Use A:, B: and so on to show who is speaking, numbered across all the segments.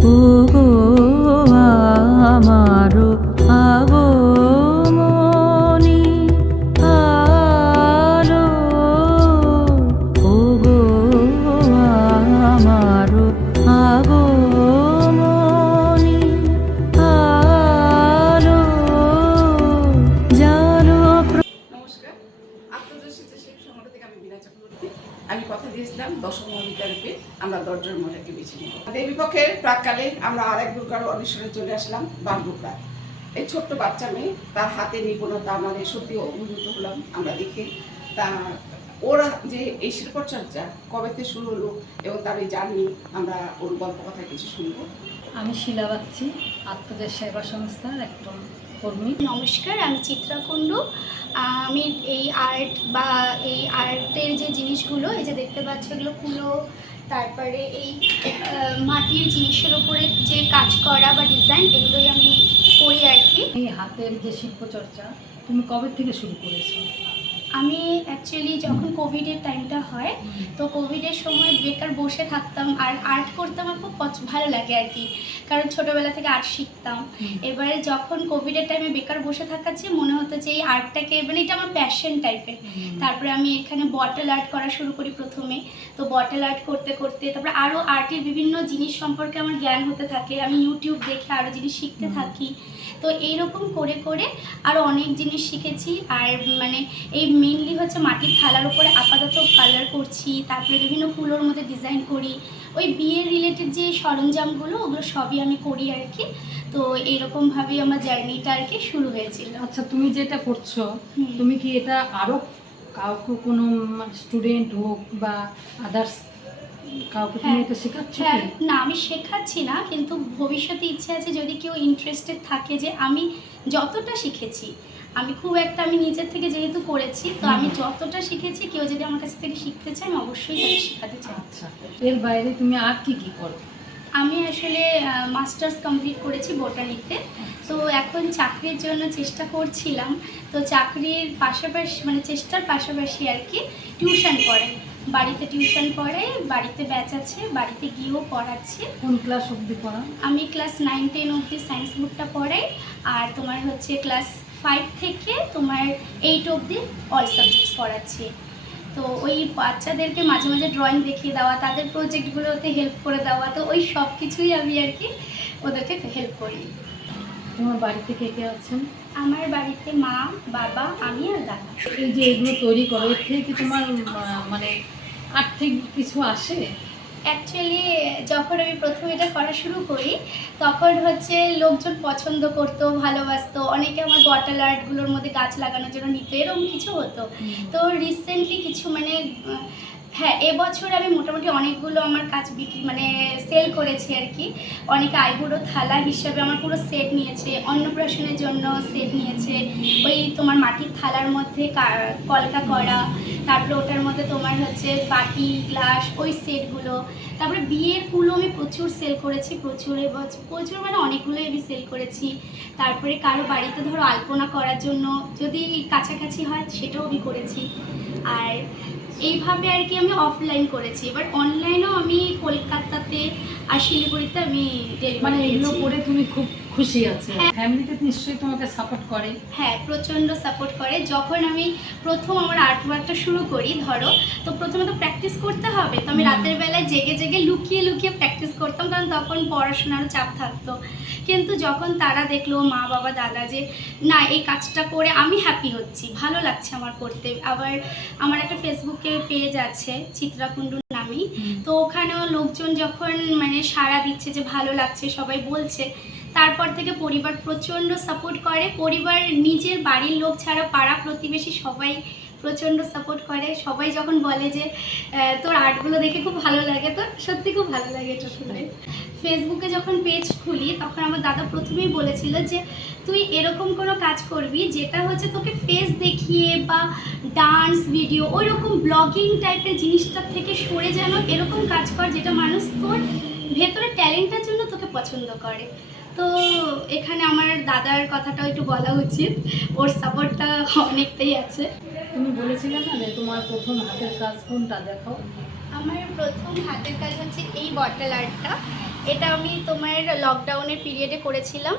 A: pun আমরা
B: আরেক দুর্গার অনুসরণে চলে আসলাম বালগুপ্তা এই ছোট্ট বাচ্চা মেয়ে তার হাতে নিপুণতা আমাদের সত্যি অভিভূত হলাম আমরা দেখে। তা ওরা যে এই শিল্পচর্চা কবেতে শুরু হলো এবং তার এই জার্নি আমরা ওর গল্প কথা কিছু শুনব।
C: আমি শিলা বাগচি আত্মদের সেবা সংস্থার একজন কর্মী।
D: নমস্কার আমি চিত্রা কুণ্ডু। আমি এই আর্ট বা এই আর্টের যে জিনিসগুলো এই যে দেখতে পাচ্ছ এগুলো কুলো তারপরে এই মাটির জিনিসের ওপরে যে কাজ করা বা ডিজাইন এগুলোই আমি করি আর কি।
C: এই হাতের যে শিল্পচর্চা, তুমি কবে থেকে শুরু করেছ?
D: আমি অ্যাকচুয়ালি যখন কোভিডের টাইমটা হয় তো কোভিডের সময় বেকার বসে থাকতাম আর আর্ট করতে আমার খুব ভালো লাগে আর কি। কারণ ছোটোবেলা থেকে আর্ট শিখতাম। এবারে যখন কোভিডের টাইমে বেকার বসে থাকাচ্ছে মনে হতো যে এই আর্টটাকে মানে এটা আমার প্যাশন টাইপের তারপরে আমি এখানে বটল আর্ট করা শুরু করি প্রথমে। তো বটল আর্ট করতে করতে তারপরে আরও আর্টের বিভিন্ন জিনিস সম্পর্কে আমার জ্ঞান হতে থাকে। আমি ইউটিউব দেখে আরও জিনিস শিখতে থাকি। তো এইরকম করে করে আরও অনেক জিনিস শিখেছি। আর মানে এই মেনলি হচ্ছে মাটির থালার উপরে আপাতত কালার করছি তারপরে বিভিন্ন ফুলোর মধ্যে ডিজাইন করি। ওই বিয়ের রিলেটেড যে সরঞ্জামগুলো ওগুলো সবই আমি করি আর কি তো এইরকমভাবেই আমার জার্নিটা আর কি শুরু হয়েছিল।
C: আচ্ছা তুমি যেটা করছ তুমি কি এটা আরও কাউকে কোনো স্টুডেন্ট হোক বা আদার্স কাউকে তুমি
D: হ্যাঁ।
C: এটা শেখাচ্ছ
D: হ্যাঁ না আমি শেখাচ্ছি না কিন্তু ভবিষ্যতে ইচ্ছে আছে যদি কেউ ইন্টারেস্টেড থাকে যে আমি যতটা শিখেছি আমি খুব একটা আমি নিজের থেকে যেহেতু করেছি তো আমি যতটা শিখেছি কেউ যদি আমার কাছ থেকে শিখতে চায় আমি অবশ্যই তাকে শেখাতে চাই।
C: আচ্ছা। এর বাইরে তুমি আর কি কি করো?
D: আমি আসলে মাস্টার্স কমপ্লিট করেছি বোটানিতে। তো এখন চাকরির জন্য চেষ্টা করছিলাম। তো চাকরির পাশাপাশি মানে চেষ্টার পাশাপাশি আর কি টিউশন পড়ে বাড়িতে টিউশন পড়ে বাড়িতে ব্যাচ আছে বাড়িতে গিয়েও পড়াচ্ছি।
C: কোন ক্লাস অবধি পড়া?
D: আমি ক্লাস নাইন টেন অবধি সায়েন্স বুকটা পড়াই আর তোমার হচ্ছে ক্লাস ফাইভ থেকে তোমার এইট অবধি অল সাবজেক্টস পড়াচ্ছি। তো ওই বাচ্চাদেরকে মাঝে মাঝে ড্রয়িং দেখিয়ে দেওয়া তাদের প্রজেক্টগুলোতে হেল্প করে দেওয়া তো ওই সব কিছুই আমি আর কি ওদেরকে হেল্প করি।
C: তোমার বাড়িতে কে কে আছেন?
D: আমার বাড়িতে মা বাবা আমি আর দাদা।
C: এই যে এগুলো তৈরি করো এর থেকে তোমার মানে আর্থিক কিছু আসে?
D: অ্যাকচুয়ালি যখন আমি প্রথম এটা করা শুরু করি তখন হচ্ছে লোকজন পছন্দ করতো ভালোবাসতো। অনেকে আমার বটল আর্টগুলোর মধ্যে গাছ লাগানোর জন্য নিত এরকম কিছু হতো। তো রিসেন্টলি কিছু মানে হ্যাঁ এবছর আমি মোটামুটি অনেকগুলো আমার কাজ বিক্রি মানে সেল করেছি আর কি। অনেকে আইবুড়ো থালা হিসাবে আমার পুরো সেট নিয়েছে, অন্নপ্রাশনের জন্য সেট নিয়েছে। ওই তোমার মাটির থালার মধ্যে কলকা করা, তারপরে ওটার মধ্যে তোমার হচ্ছে বাটি, গ্লাস, ওই সেটগুলো তারপরে বিয়ের কুলো আমি প্রচুর সেল করেছি, প্রচুর এবছর প্রচুর মানে অনেকগুলোই আমি সেল করেছি। তারপরে কারও বাড়িতে ধরো আলপনা করার জন্য যদি কাছাকাছি হয় সেটাও আমি করেছি। আর এইভাবে আর কি আমি অফলাইন করেছি। এবার অনলাইনেও আমি কলকাতাতে আর শিলিগুড়িতে আমি
C: মানে এগুলো করে তুমি খুব খুশি আছো। ফ্যামিলিতে নিশ্চয়ই তোমাকে সাপোর্ট করে।
D: হ্যাঁ প্রচণ্ড সাপোর্ট করে। যখন আমি প্রথম আমার আর্ট ওয়ার্কটা শুরু করি ধরো তো প্রথমে তো প্র্যাকটিস করতে হবে। তো আমি রাতের বেলায় জেগে জেগে লুকিয়ে লুকিয়ে প্র্যাকটিস করতাম কারণ তখন পড়াশোনারও চাপ থাকতো। কিন্তু যখন তারা দেখল মা বাবা দাদা যে না এই কাজটা করে আমি হ্যাপি হচ্ছি ভালো লাগছে আমার করতে। আবার আমার একটা ফেসবুকে পেজ আছে চিত্রাকুণ্ডু নামেই তো ওখানেও লোকজন যখন মানে সাড়া দিচ্ছে যে ভালো লাগছে সবাই বলছে। তারপর থেকে পরিবার প্রচণ্ড সাপোর্ট করে। পরিবার নিজের বাড়ির লোক ছাড়া পাড়া প্রতিবেশী সবাই প্রচণ্ড সাপোর্ট করে। সবাই যখন বলে যে তোর আর্টগুলো দেখে খুব ভালো লাগে। তো সত্যি খুব ভালো লাগে এটা শুনে। ফেসবুকে যখন পেজ খুলি, তখন আমার দাদা প্রথমেই বলেছিল যে, তুই এরকম কোনো কাজ করবি যেটা হচ্ছে তোকে ফেস দেখিয়ে বা ডান্স ভিডিও ওই রকম ব্লগিং টাইপের জিনিসটার থেকে সরে যেন এরকম কাজ কর যেটা মানুষ তোর ভেতরে ট্যালেন্টের জন্য তোকে পছন্দ করে। তো এখানে আমার দাদার কথাটাও একটু বলা উচিত। ওর সাপোর্টটা অনেকটাই আছে।
C: তুমি বলেছিলে না যে তোমার প্রথম হাতের কাজ কোনটা? দেখাও।
D: আমার প্রথম হাতের কাজ হচ্ছে এই বটল আর্টটা এটা আমি তোমার লকডাউনের পিরিয়ডে করেছিলাম।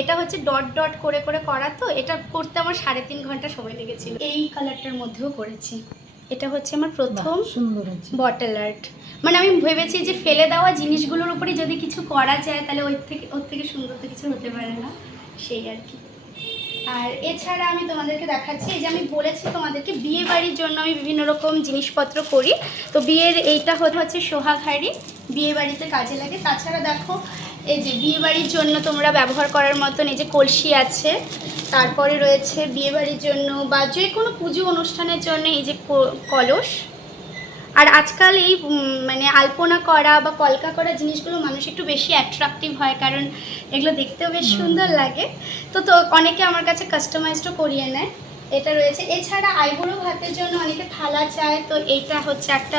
D: এটা হচ্ছে ডট ডট করে করে করা তো। এটা করতে আমার সাড়ে তিন ঘণ্টা সময় লেগেছিল। এই কালারটার মধ্যেও করেছি। এটা হচ্ছে আমার প্রথম
C: সুন্দর
D: বটল আর্ট মানে আমি ভেবেছি যে ফেলে দেওয়া জিনিসগুলোর উপরে যদি কিছু করা যায় তাহলে ওর থেকে ওর থেকে সুন্দর তো কিছু হতে পারে না। সেই আর কি। আর এছাড়া আমি তোমাদেরকে দেখাচ্ছি এই যে আমি বলেছি তোমাদেরকে বিয়ে বাড়ির জন্য আমি বিভিন্ন রকম জিনিসপত্র করি। তো বিয়ের এইটা হতে হচ্ছে সোহাগ হাড়ি বিয়ে বাড়িতে কাজে লাগে। তাছাড়া দেখো এই যে বিয়ে বাড়ির জন্য তোমরা ব্যবহার করার মতন এই যে কলসি আছে তারপরে রয়েছে বিয়ে বাড়ির জন্য বা যে কোনো পুজো অনুষ্ঠানের জন্য এই যে কলস। আর আজকাল এই মানে আলপনা করা বা কলকা করা জিনিসগুলো মানুষ একটু বেশি অ্যাট্রাকটিভ হয় কারণ এগুলো দেখতেও বেশ সুন্দর লাগে। তো তো অনেকে আমার কাছে কাস্টমাইজডও করিয়ে নেয়। এটা রয়েছে। এছাড়া আইবুড়ো ভাতের জন্য অনেকে থালা চায়। তো এইটা হচ্ছে একটা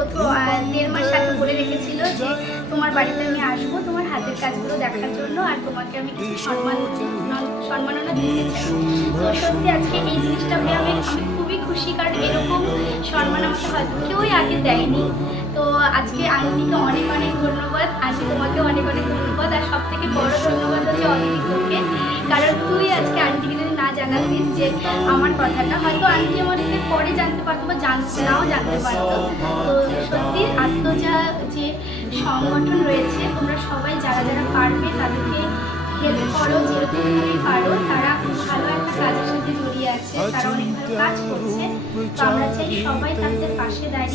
D: প্রথম দেড় মাস আগে বলে রেখেছিল যে তোমার বাড়িতে আমি আসব তোমার হাতের কাজগুলো দেখার জন্য, আর তোমাকে আমি কিছু সম্মান সম্মাননা দিতে চাই। তো সত্যি আজকে এই জিনিসটা পেয়ে আমি আমি খুবই খুশি, কারণ এরকম সম্মান হয়তো কেউই আগে দেয়নি। তো আজকে আন্টিকে অনেক অনেক ধন্যবাদ আন্টি তোমাকে অনেক অনেক ধন্যবাদ, আর সব থেকে বড় ধন্যবাদ হচ্ছে তোকে কারণ তুই আজকে আন্টিকে যদি না জানাতিস যে আমার কথাটা, হয়তো আন্টি আমার পরে জানতে পারতো বা জানতে, নাও জানতে পারতো। তো সত্যি আত্মজা যে সংগঠন রয়েছে, তোমরা সবাই যারা যারা পারবে তাদেরকে হেল্প করো, যেরকম তুমি পারো, তারা ভালো একটা কাজের সাথে জড়িয়ে আছে, তারা অনেক ভালো কাজ করছে। তো আমরা চাই সবাই তাদের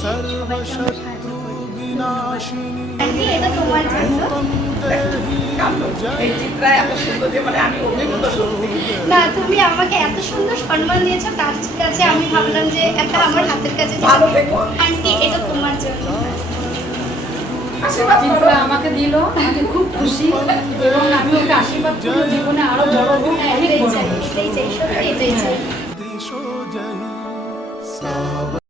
D: সর্বশত্রু বিনাশিনী এটা তোমার আমাকে এত
C: দিল আমি খুব খুশি এবং আশীর্বাদ জীবনে আরও বড়